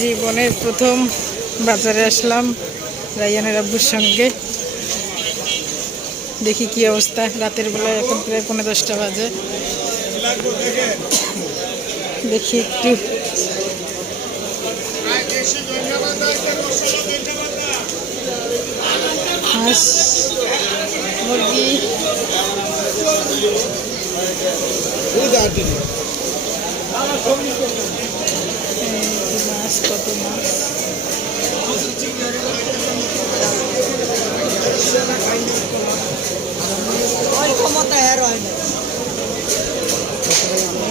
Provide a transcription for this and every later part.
জীবনের প্রথম বাজারে আসলাম রাইয়ানের আব্বুর সঙ্গে। দেখি কি অবস্থা। রাতের বেলায় এখন প্রায় 10:30 বাজে। দেখি একটু হাঁস মুরগি, মাছ, কত মাছ।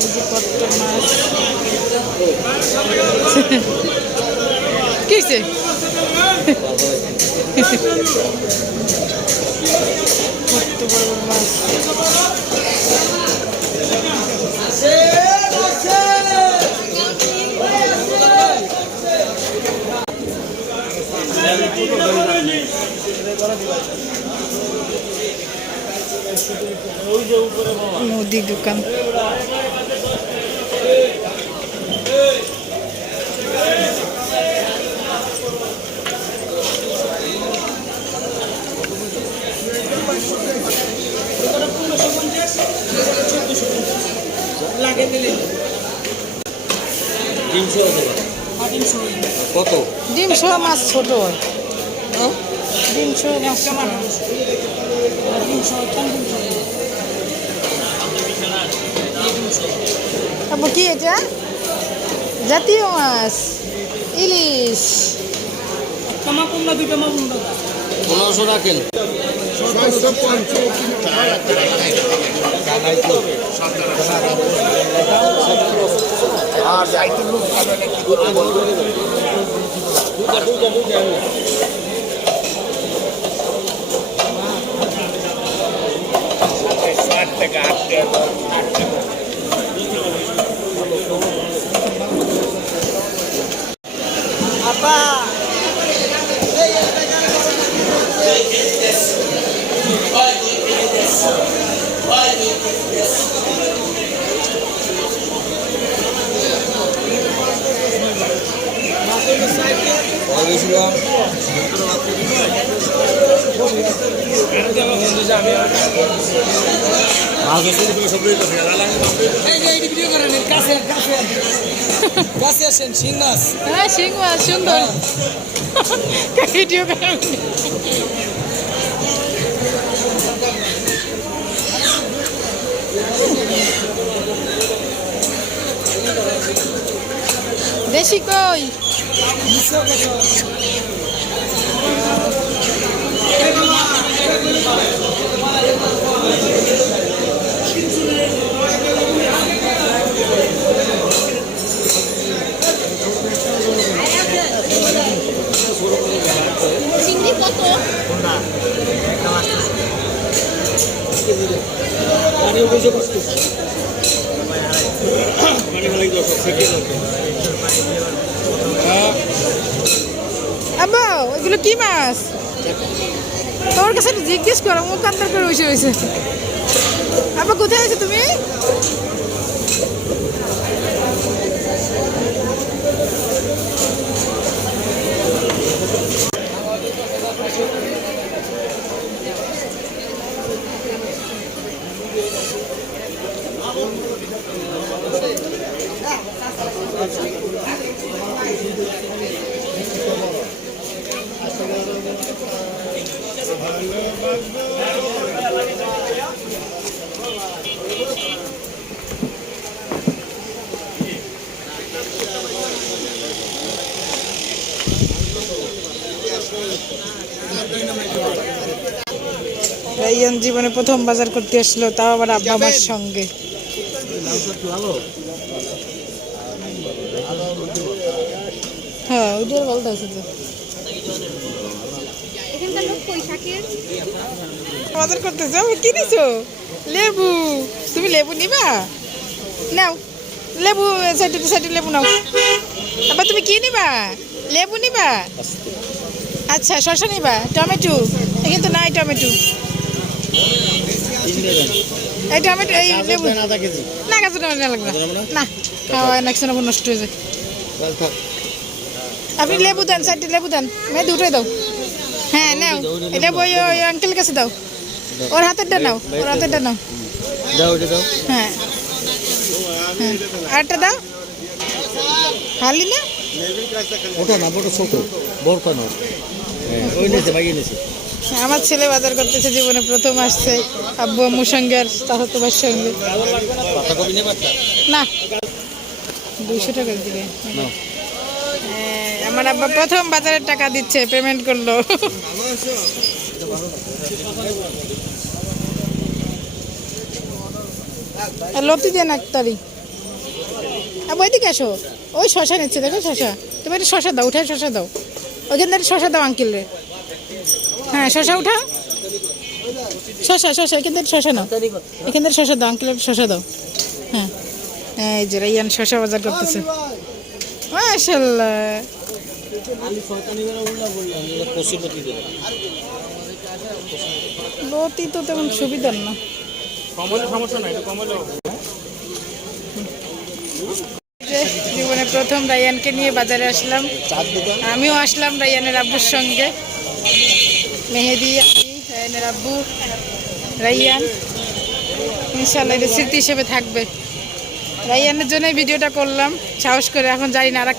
এই যে কত মাছ। কি হয়েছে? কত বড় বড় মাছ। মুদি দোকান। কত ডিম সহ মাছ ছোট হয়। ডিম সহ মাছ আবু কি এটা? জাতীয় মাছ, ইলিশ। 1500 রাখেন। শিং মাছ। হ্যাঁ, শিং মাছ সুন্দর। ভিডিও করেন। দেশি কই? চিংড়ি কত? আব্বা ওইগুলো কি মাছ? তোমার কাছে জিজ্ঞেস করো, মুখ কান্দার করে বসে রয়েছে। আব্বা কোথায় আছো তুমি? রাইয়ান জীবনে প্রথম বাজার করতে আসলো, তাও আবার আব্বা আমার সঙ্গে। হ্যাঁ, ওইটার বলতে আছে তো। বাজার করতে যাও। কি নিছো? লেবু। তুমি লেবু নিবা? নাও লেবু, সাইডে সাইডে লেবু নাও। আবার তুমি কি নিবা? লেবু নিবা? আচ্ছা, শসা নিবা? টমেটো? কিন্তু নাই টমেটো। এই টমেটো, এই লেবু না, গাজর না লাগবে না। খাওয়া নষ্ট হয়ে যায়। আপনি লেবু দেন, 4টি লেবু দেন, মেহেদি উঠে দাও। হ্যাঁ নাও, এই লেবু ওই আঙ্কেল কাছে দাও, ওর হাতেরটা নাও, ওর হাতেরটা নাও। হ্যাঁ হ্যাঁ, আরেকটা দাও। খালি না ওটা না, ওটা ছোট, বড়টা না। ওই নিচে ভাগিয়ে নিচে। আমার ছেলে বাজার করতেছে, জীবনে প্রথম আসছে আব্বু আম্মুর সঙ্গে আর চাচাতো ভাইয়ের সঙ্গে। পাতাকপি নেই বাচ্চা? না, 200 টাকা দিবে। আমার আব্বা প্রথম বাজারের টাকা দিচ্ছে, পেমেন্ট করলো। লতি দেন একটারি। আব্বু এদিকে আসো, ওই শশা নিচ্ছে, দেখো শশা। তুমি একটা শশা দাও, উঠায় শশা দাও, ওইখান থেকে শশা দাও আঙ্কেল রে। হ্যাঁ শশা উঠাও, শশা শশা এখান থেকে শশা নাও, এখান থেকে শশা দাও আঙ্কেলের, শশা দাও। হ্যাঁ এই যে রাইয়ান শশা বাজার করতেছে, মাশাআল্লাহ। লতি তো তেমন সুবিধার না। জীবনে প্রথম রাইয়ানকে নিয়ে বাজারে আসলাম, আমিও আসলাম রাইয়ানের আব্বুর সঙ্গে। মেহেদি, রাইয়ানের আব্বু, রাইয়ান, ইনশাআল্লাহ এটা স্মৃতি হিসেবে থাকবে। রাইয়ানের জন্যই ভিডিওটা করলাম সাহস করে, এখন জানি না আর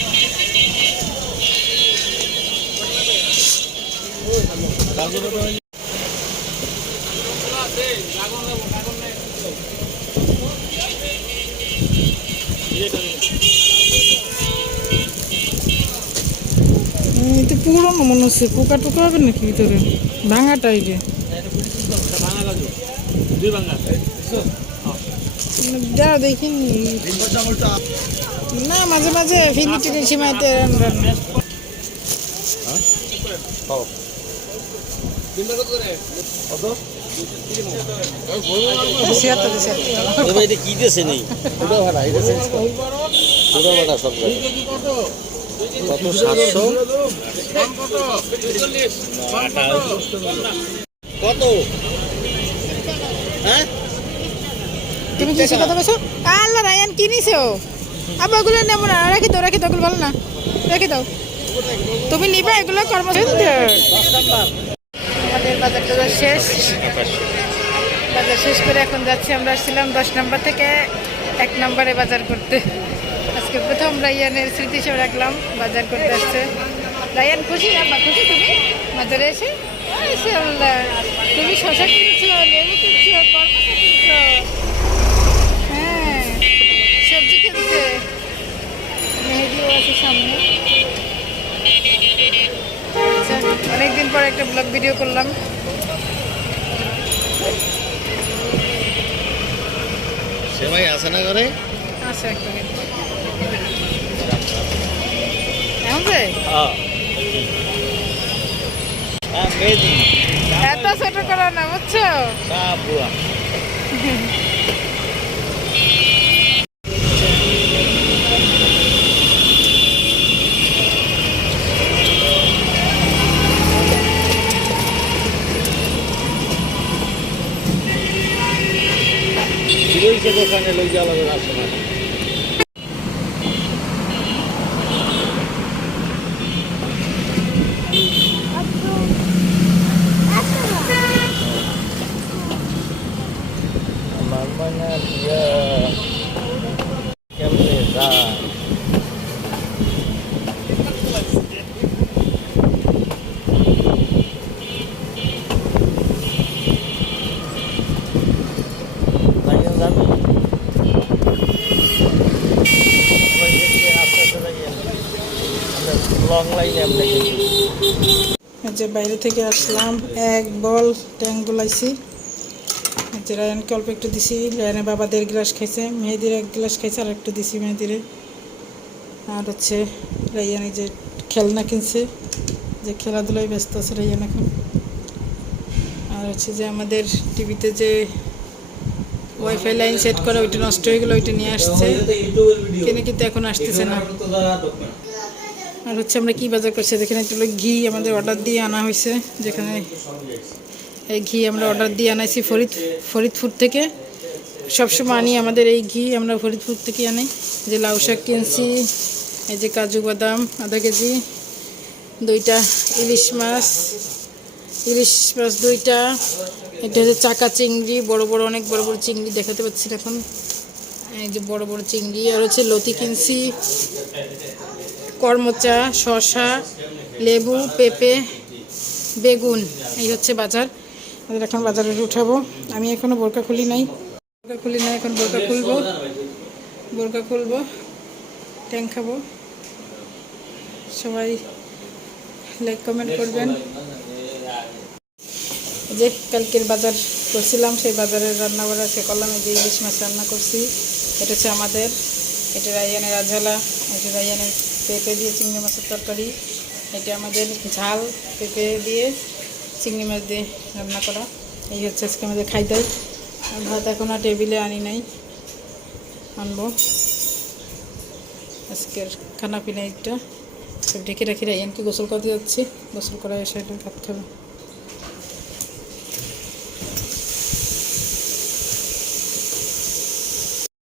তো পুরোনো মনে হচ্ছে, পোকা টোকা হবে নাকি ভিতরে, ভাঙাটা এই যে যা দেখিনি না, মাঝে মাঝে ফিনিটির সীমাতে কি দিয়েছে নেই পুরো ভাড়া, এটা চেঞ্জ কর, পুরো ভাড়া সব কত 700 কত? হ্যাঁ তুমি কি কথা বলছো? আল্লাহ রায়ান কিনিছো, আবার ওগুলো নেবো না, রাখি দাও রাখি দাও, ওগুলো ভালো না, রেখে দাও। তুমি নিবা এগুলো কর্মচারী। আমাদের বাজার টাজার শেষ, বাজার শেষ করে এখন যাচ্ছি, আমরা আসছিলাম 10 নম্বর থেকে 1 নম্বরে বাজার করতে। আজকে প্রথম রায়ানের স্মৃতি হিসেবে রাখলাম, বাজার করতে আসছে। রায়ান খুশি? আব্বা খুশি তুমি বাজারে এসে? মাশাআল্লাহ, তুমি শশা কিনছো, লেবু কিনছো, কর্মচা কিনছো, হ্যাঁ সবজি কিনছে। মেহেদিও আছে সামনে। আচ্ছা, অনেকদিন পর একটা ব্লগ ভিডিও করলাম। সেবাই আছে না করে? আচ্ছা একটা মিনিট, এমন যে এত ছোট করো না বুঝছো। দোকানে লই যাওয়া লাগবে আসে না। Mamanya dia Kemleza. Lain lagi. Long line yang যে বাইরে থেকে আসলাম, এক বল ট্যাং গুলাইছি। যে রায়ানকে অল্প একটু দিছি, রায়ানের বাবা 1.5 গ্লাস খাইছে, মেহেদির 1 গ্লাস খাইছে, আর একটু দিছি মেহেদিরে। আর হচ্ছে রায়ান এই যে খেলনা কিনছে, যে খেলাধুলায় ব্যস্ত আছে রায়ান এখন। আর হচ্ছে যে আমাদের টিভিতে যে ওয়াইফাই লাইন সেট করা, ওইটা নষ্ট হয়ে গেলো, ওইটা নিয়ে আসছে, কিন্তু এখন আসতেছে না। আর হচ্ছে আমরা কি বাজার করছি দেখেন, একটু ঘি আমাদের অর্ডার দিয়ে আনা হয়েছে, যেখানে এই ঘি আমরা অর্ডার দিয়ে আনাইছি ফরিদপুর থেকে। সবসময় আনি আমাদের এই ঘি, আমরা ফরিদপুর থেকে আনি। যে লাউ শাক কিনছি, এই যে কাজু বাদাম আধা কেজি, 2টা ইলিশ মাছ দুইটা। এটা হচ্ছে চাকা চিংড়ি, বড় বড়, অনেক বড় বড় চিংড়ি দেখাতে পাচ্ছি না এখন। এই যে বড় বড় চিংড়ি। আর হচ্ছে লতি কিনছি, করমচা, শসা, লেবু, পেঁপে, বেগুন। এই হচ্ছে বাজার। আমাদের এখন বাজারে উঠাবো। আমি এখনও বোরকা খুলি নাই, এখন বোরকা খুলবো, ট্যাং খাবো। সবাই লাইক কমেন্ট করবেন। যে কালকের বাজার করছিলাম, সেই বাজারের রান্না বাড়া সে করলাম। এই যে ইলিশ মাছ রান্না করছি। এটা হচ্ছে আমাদের, এটা রাইয়ানের আঝালা, এটা রাইয়ানের পেঁপে দিয়ে চিংড়ি মাছের তরকারি। এটা আমাদের ঝাল পেঁপে দিয়ে চিংড়ি মাছ দিয়ে রান্না করা। এই হচ্ছে আজকে আমাদের খাইদাই। ভাত এখন আর টেবিলে আনি নাই, আনবো। আজকের খানা পিনা এটা সব ঢেকে রাখি। রাইয়ানকে গোসল করতে যাচ্ছি, গোসল করা এসে ভাত খাবো।